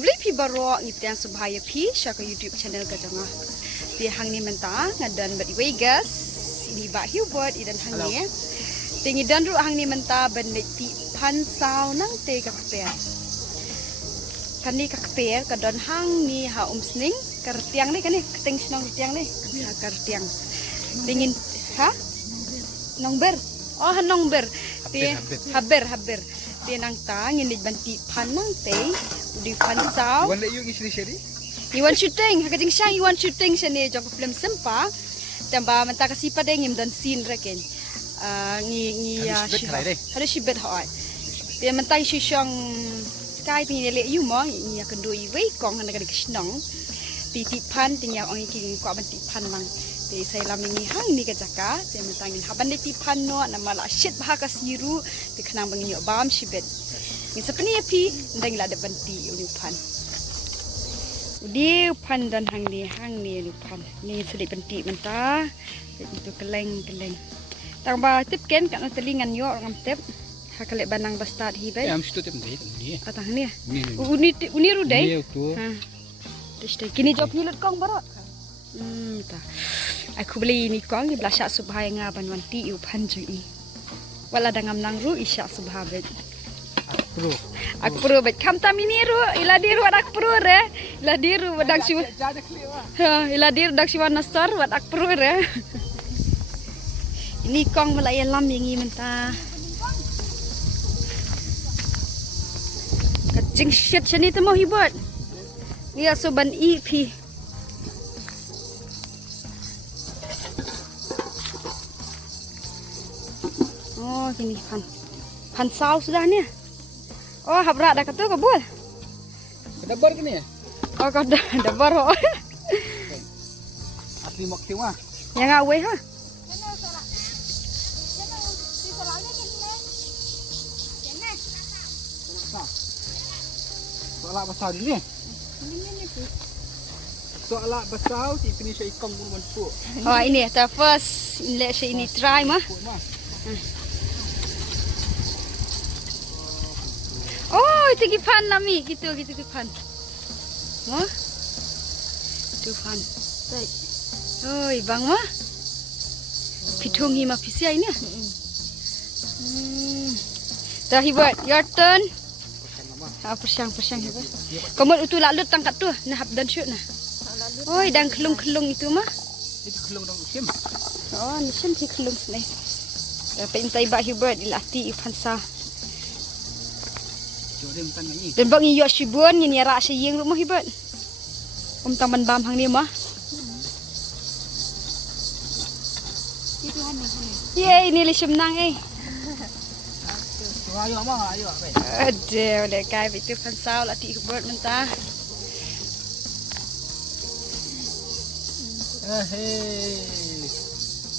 aku beli pi baro ngitian subhaya pi syaka YouTube channel ka janga ti hang ni menta ngadan bat Vegas ini ba Hubert idan hang ni tingi dan ru hang ni menta bandit ti pan sao nang te ka pe kan ni ka pe ka don hang ni ha sning kartiang ni kan ni keteng senong tiang ni ha kartiang dingin ha nongber oh nongber ti haber ti nang ta ngin banti panang te di pan sao wan le yung isli sheri iwan shooting hakating siya iwan shooting siya ni jong film sempa tamba menta kasipa deng im dan scene reken ngi ada shibet hoi dia menta shisong kai pi le yu mo ngi akan do i wei kong na ka kisnong ti pan ting yang ong king ko banti pan lang ti sai lam ngi hang ni ka jaka dia menta ngin haban ti pan no na mala shit bahaka siru ti khnang bang ni bam shibet ngi sapni api ndang la de banti uni pan Udi pan dan hang ni pan ni sedih pentik mentah itu keleng tambah tip ken kat telingan yo ngam tip hakalek banang bastard hi bai am stu tip ni atang ni uni rudai ha teste kini job hilut kong barot ta aku beli ni kong ni blasyak subhai ngaban wanti u pan ju ni wala dangam nang ru isyak subha bet aku pro bet kam tamini ru ila diru ak pro re ila diru wadang si ha ila diru dak si wanasar wad ak pro re ini kong malay lam yangi menta kacing shit sini tu mau hibut ni aso ban EP oh sini pan sao sudah ni oh habrak dah kata kabul dabar ke ni oh kau dah dabar ho asli mak tiwa yang awe ha soalak basau ni soalak basau ti finish ikong pun manpu oh ini ta first ini try mah oh itu kipan nami gitu kipan oh itu pan baik oi bang mah pitung hima pisia ini dah hibat your turn persang hebat kamu itu lalu tangkat tuh nah dan shoot nah oi dan kelung itu mah itu kelung dong sim oh ni sim si kelung nih pentai bak hibat dilatih ipansa dan bang iyo shibun ni ra saying rumah hibat taman bam hang ni mah ye ini lisem nang ayo mah ayo ada udah kayak itu pan sao latih hibat mentah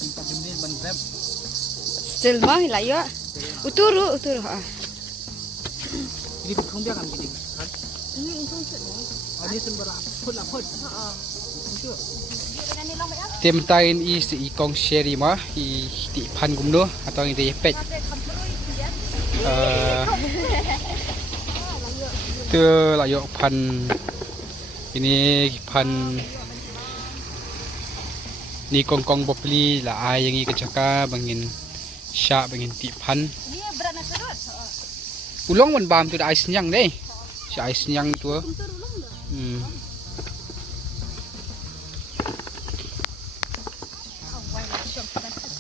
tempat gembel ban rap still mah lah yo uturu ini không biết làm gì kan ini sembara phut tem tain i si kong sheri ma i ti pan gumno atau ini pet tu layo pan ini pan ni kong bopli la ai yang i kecaka bangin sya bangin ti pan ulong man bam tu da ais nyang deh si ais nyang tu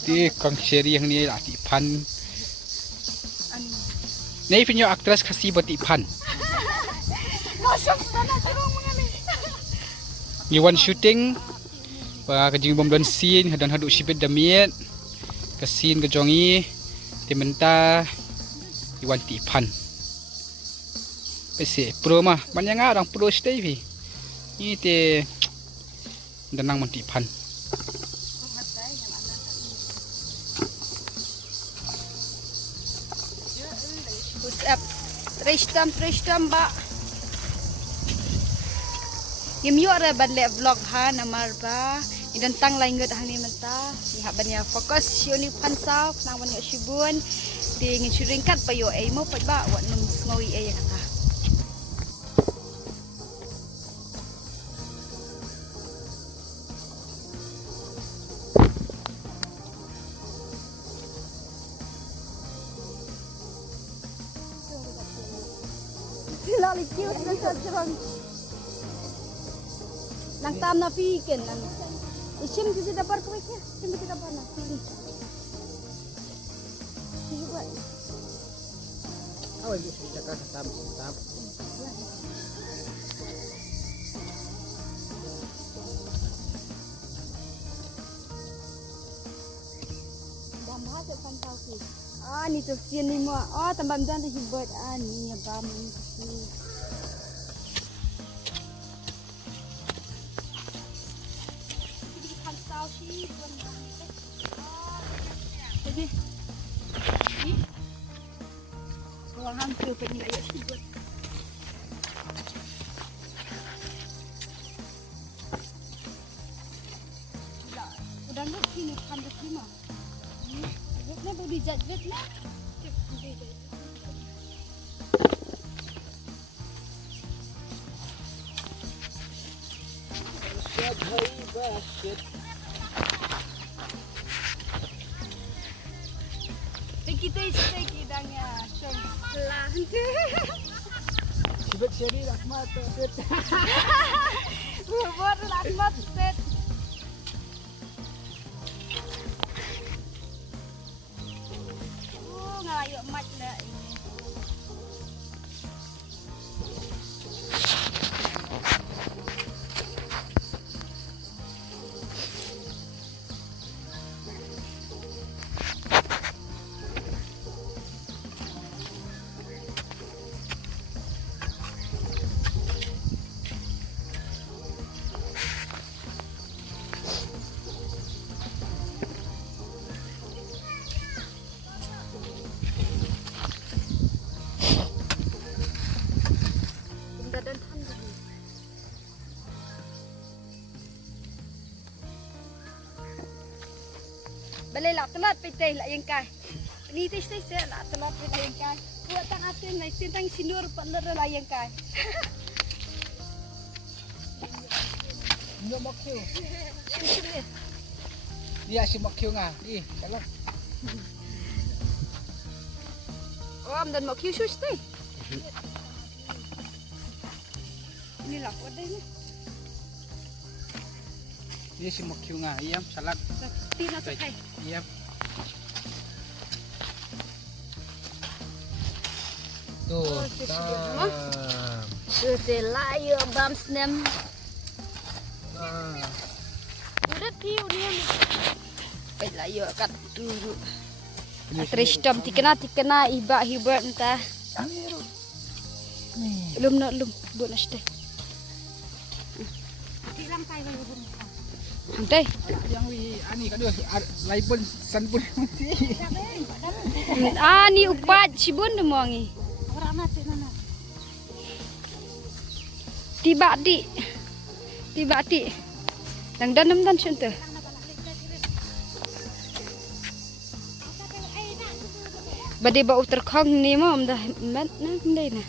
ti kong sheri yang ni la ti pan nei pinyo actress kasi bati pan ni one shooting pa kajing bom don scene hadan haduk sipet damiet ke scene ke jongi timenta iwan ti pan pese pro mah banyak orang pro stay vi ni te danang man ti pan Tristam ba Yimyo ra banle vlog ha namar ba idan tang lain gut hang ni menta ni ha banya fokus yo ni pansau nang banya shibun di ngi churingkat pa yo ai mo pa ba wat nung ngoi ai kata Sila likius na sa sarang. Nang tam na pikin nang. Isim kasi dapar ko ikya. Isim kasi dapar na. Sige. Sige buat. Awal dia cakap tetap. Ah, ni tu sian ni mo. Oh, tambam dan tu hibut. Ah, ni abam ni. Jadi, ni. Orang hampir pergi ayat hibut. Udah nak sini sampai lima. Nak boleh dijat-jat nak. Kita istay kidangnya. Pelan. Sibuk seri rahmat. Buat rahmat set. Ngayok mat dah ini. Balai lah telat petih lah yang kai. Ni tis saya lah telat petih yang kai. Buat tang atin mai sintang sinur partner lah yang kai. Nyo makyo. Dia si makyo nga. Salam. Oh, am dan makyo sus teh. Inilah wadah ni. Dia si makyo nga. Iyam salak. Tina sakai. Iyam. Tuh. Setelah yo bam snem. Udah piu ni. Baiklah yo kat dulu. Tristom tikena iba hibat entah. Lum buat nasi. Tilang kai lagi pun. Santai. Yang ani kan dia lain pun san pun. Ni upat sibun demongi. Orang mati mana? Tiba di. Nang danem dan cuntuh. Bade bau terkong ni mau dah mat na ndai na.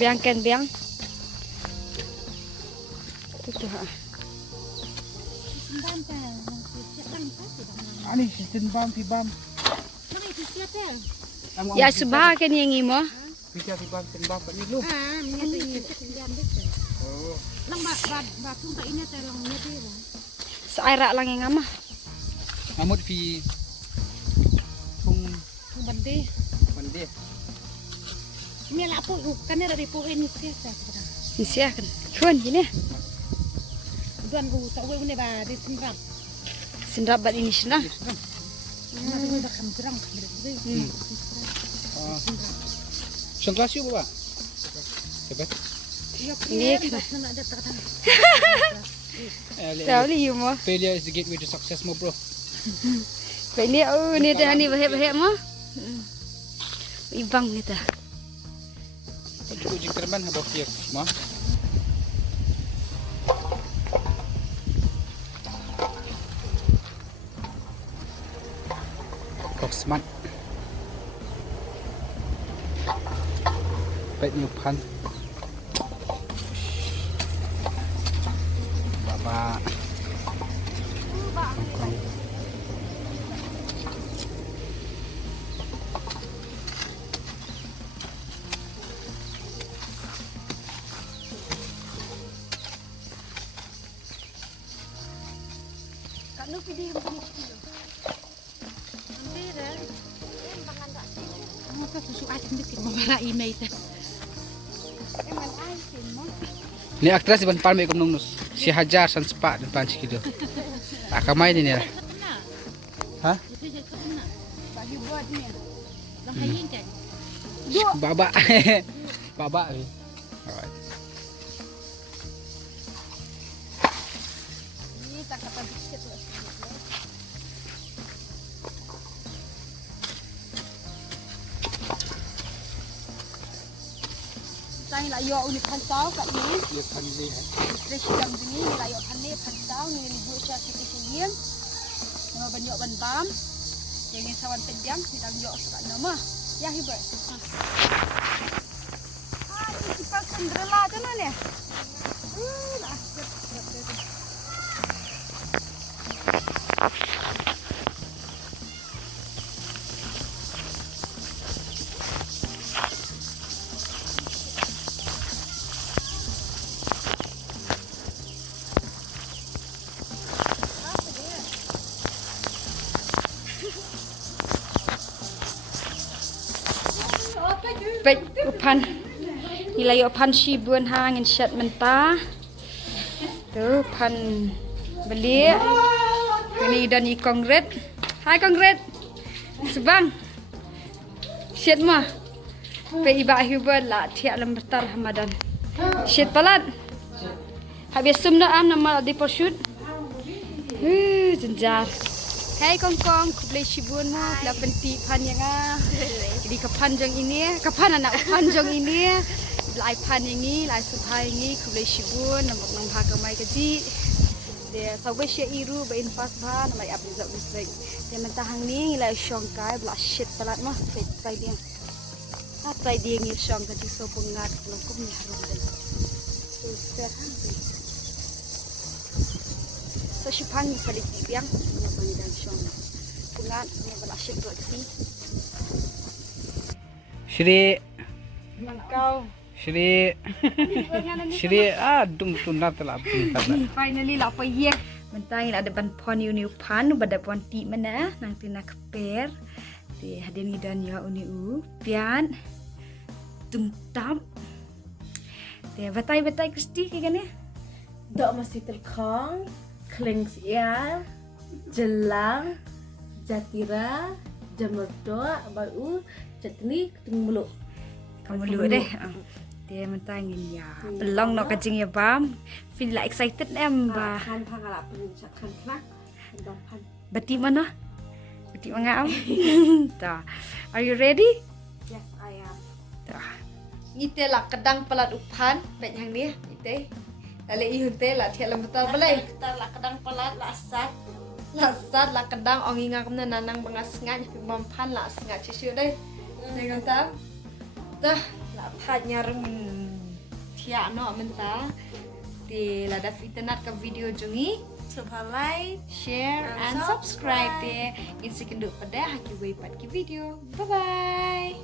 Biangkan biang. Tuh. Semban kan, siapa pasti dah. Ani sistem bam fi bam. Mana itu siapa? Ya subah kan yang imo. Bisa fi bam sen bam ni lu. Minyak itu semban betul. Oh. Lang ba tumpa ini teh lang minyak itu. Sairak lang yang amah. Ngamut fi tung Bande. pande. Ini lapu kan dari po ini siapa? Isia kan. Kuan gini. Duan ku sa we ne ba di sinrap. Sindabat ini sana. Mana tu dah kam jerang. Siyang klase ba? Sabat. Ini kan ada terkadang. tahu li mo. Failure is the gateway to success mo bro. Kau ni ni dah ni bahaya mo. Ibang kita. Cukup jeng terban habaq kiyak mo. Kok smart. Baik ni pan. Baba. Kak Nur video begini kecil. Hampir dah. Kamu kan susu aja dikit mau bara email teh. Emang aisin mo. Ni aktris ban pan me kom nunus. Si Hajar san spa dan pan sikido. Akamai ni lah. Kena. Hah? Itu je kena. Bagi buat ni. Lam hayin kan. Baba. Baba ni. Alright. Ni tak kata dikit tu. Tang la yo uni pan tau kat ni. Dia pan ni. Fresh jam ni la yo pan ni pan tau ni ni buat sia sikit sikit. Nama banyak ban bam. Jangan sawan pejam kita yo sekat nama. Ya hibar. Ah, ini kipas Cinderella tu mana ni? Lah. Pet upan nilai upan Shibun hangin shat mentah tu pan beli ini dan i kongret. Hai kongret sebang shat mah pe iba hubun la tiak lembatar hamadan shat palat habis sum na am nama di posyut jenjar. Hai kongkong, kublai Shibun mo, la penti pan yang jadi kepanjang ini, kapan anak panjang ini, lai pan ini, lai supai ini, kublai Shibun, nampak harga mai gaji. Dia sawe sia iru bain pas ban, mai abdi zak bisik. Dia mentahang ni lai syongkai, bela shit pelat mah, tai dia. Tai dia ngir syong gaji so pengat, lokum ni harum dan. So syupan ni salik biang, ni dan syong. Pengat ni bela shit buat si. Shri Kau. Shri Shri dum tunat lah. Finally lah apa ye. Mentang ada ban pon uni pan bada pon ti mana nang tina keper. Ti hadin dan ya uni pian. Tum tam. Ti batai Kristi ke gane. Dok masih telkong, keleng sial, jelang, jatira, jamurdo, baru, cetni, ketemu mulu. Kamu lu deh. Dia mentangin ya. Belong nak kacing ya bam. Feel like excited em ba. Kan pangalap pencak kan kelak, kan pan. Bati mana? Bati mangam. Ta. Are you ready? Yes, I am. Ta. Ite lah kedang pelat upan, baik yang dia. Ite. Lale ihun te lah tiap lembetal belai. Kita lah kadang pelat lah sat. Lasat lah kedang ong ingat kena nanang bangasngat pemampan lah sengat cicu deh. Jangan tahu. Dah lah pat nyarum tiak no mentah. Di lada internet ke video jungi. Coba like, Share and subscribe deh. Insikendu pada haki wipat ki video. Bye bye.